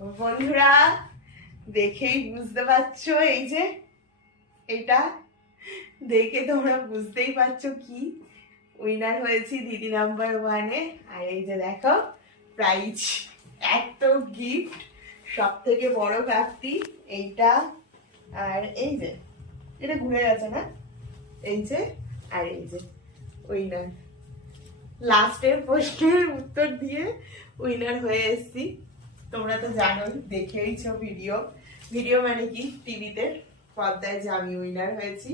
বন্ধুরা দেখেই বুঝতে পারছো, এই যে এটা দেখে তোমরা বুঝতেই পারছো কি উইনার হয়েছি দিদি নাম্বার 1-এ। আর এই যে দেখো প্রাইজ, এত গিফট, সব থেকে বড় প্রাপ্তি এইটা। আর এই যে এটা ঘুরে গেছে না, এই যে, আর এই যে উইনার, লাস্টের প্রশ্নের উত্তর দিয়ে উইনার হয়ে এসেছি। তোমরা তো জানোই, দেখেইছো ভিডিও, ভিডিও মানে কি টিভিতে পর্দায়, যে আমি উইনার হয়েছি।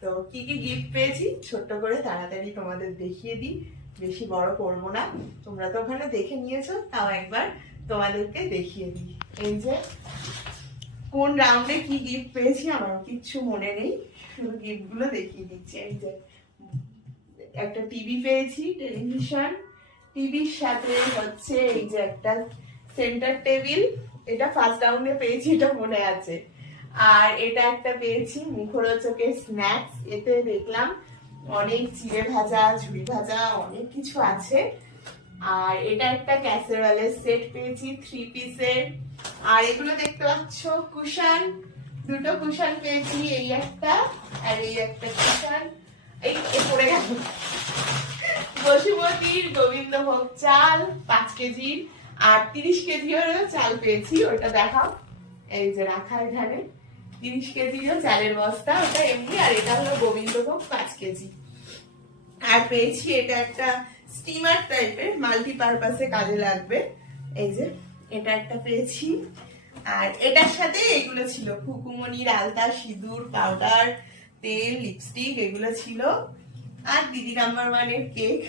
তো কি কি গিফট পেয়েছি ছোট্ট করে তাড়াতাড়ি তোমাদের দেখিয়ে দিই, বেশি বড় করবো না, তোমরা তো ওখানে দেখে নিয়েছো, তাও একবার তোমাদেরকে দেখিয়ে দিই। এই যে কোন রাউন্ডে কি গিফট পেয়েছি আমার কিচ্ছু মনে নেই, শুধু গিফট গুলো দেখিয়ে দিচ্ছি। এই যে একটা টিভি পেয়েছি, টেলিভিশন, টিভির সাথে হচ্ছে এই যে একটা সেন্টার টেবিল, এটা ফার্স্ট রাউন্ডে পেয়েছি, এটা মনে আছে। আর এটা একটা পেয়েছি মুখরোচকের স্ন্যাক্স, এতে দেখলাম অনেক চিড়ে ভাজা, ঝুড়ি ভাজা, অনেক কিছু আছে। আর এটা একটা ক্যাসেরোলের সেট পেয়েছি 3 পিসের। আর এগুলো দেখতে পাচ্ছ কুশন, দুটো কুশন পেয়েছি, এই একটা আর এই একটা কুশন। এই পড়ে গেল, বসুমতির গোবিন্দভোগ চাল 5 কেজি আর 30 কেজিরও চাল পেয়েছি, ওটা দেখাও। এই যে রাখা এখানে 30 কেজিরও চালের বস্তা, ওটা এমনি। আর এটা হলো গোবিন্দভোগ 5 কেজি। আর পেয়েছি এটা একটা স্টিমার টাইপের, মাল্টিপারপাসে কাজে লাগবে, এই যে এটা একটা পেয়েছি। আর এটার সাথে এগুলো ছিল খুকুমনির আলতা, সিঁদুর, পাউডার, তেল, লিপস্টিক, এগুলো ছিল। আর দিদি নাম্বার 1-এর কেক,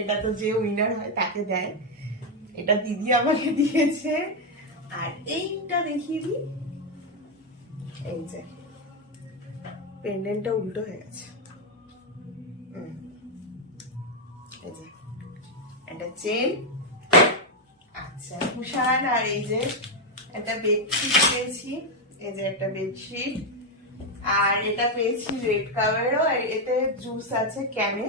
এটা তো যে উইনার হয় তাকে দেয়, এটা দিদি আমাকে দিয়েছে। আর এইটা দেখিয়ে দিই, এই যে পেন্ডেন্টটা উল্টো হয়ে গেছে, এই যে একটা চেন, আচ্ছা কুশান। আর এই যে একটা বেডশিট পেয়েছি, এই যে একটা বেডশিট। আর এটা পেয়েছি রেড কালারেরও, আর এতে জুস আছে ক্যানে,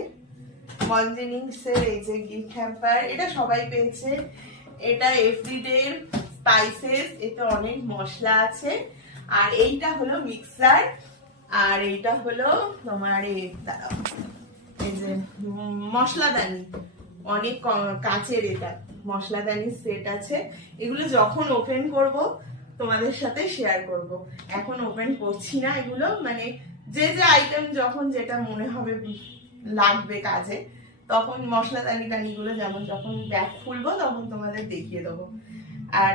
মনজেনিংসের এই যে গিফট হ্যাম্পার, এটা সবাই পেয়েছে। এটা এভরিডে স্পাইসেস, এতে অনেক মশলা আছে। আর এইটা হলো মিক্সার, আর এইটা হলো তোমার দাঁড়াও, এই যে মশলাদানি, অনেক কাচের, এটা মশলাদানি সেট আছে। এগুলো যখন ওপেন করব তোমাদের সাথে শেয়ার করব, এখন ওপেন করছি না এগুলো, মানে যে যে আইটেম যখন যেটা মনে হবে লাগবে কাজে, তখন মশলাদানি টানিগুলো যেমন যখন ব্যাগ খুলবো তখন তোমাদের দেখিয়ে দেবো। আর